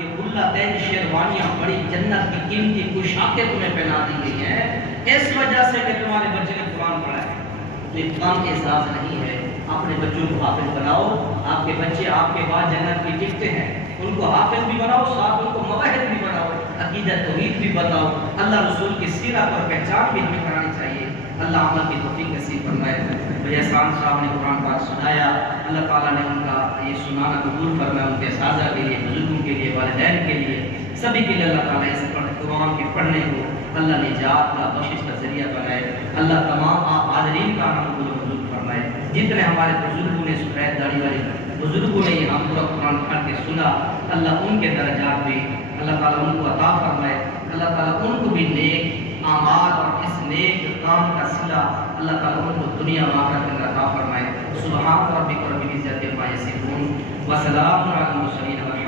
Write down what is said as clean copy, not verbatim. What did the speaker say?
یہ کلتین شیروانیاں بڑی جنت کی قیمتی پوشاکیں تمہیں پہنا دی گئی ہیں اس وجہ سے کہ تمہارے بچے نے قرآن پڑھا ہے. تو یہ کام احساس نہیں ہے. اپنے بچوں کو حافظ بناؤ. آپ کے بچے آپ کے بعد جنت کی ٹکٹیں ہیں, ان کو حافظ بھی بناؤ, ساتھ ان کو مواہد بھی بناؤ, عقیدہ توحید بھی بتاؤ, اللہ رسول کی سیرت اور پہچان بھی ہمیں کرانی چاہیے. اللہ عمل کی توفیق نصیب فرمائے. بھائی احسان صاحب نے قرآن پاک سنایا, اللہ تعالیٰ نے ان کا یہ سنانا قبول فرمایا. ان کے اساتذہ کے لیے, بزرگوں کے لیے, والدین کے لیے, سبھی کے لیے اللہ تعالیٰ اس قرآن کے پڑھنے کو اللہ نجات کا بخشش کا ذریعہ بنائے. اللہ تمام آپ حاضرین کا نام قبول منظور فرمائے. جتنے ہمارے بزرگوں نے سفید داڑھی والے بزرگوں نے یہاں پورا قرآن پڑھ کے سنا, اللہ ان کے درجات بھی اللہ تعالیٰ ان کو عطا فرمائے. اللہ تعالیٰ ان کو بھی نیک اعمال اور اس نیک کام کا صلہ اللہ تعالیٰ ان کو دنیا و آخرت میں عطا فرمائے. سبحان ربک رب العزت عما یصفون وسلام علی المرسلین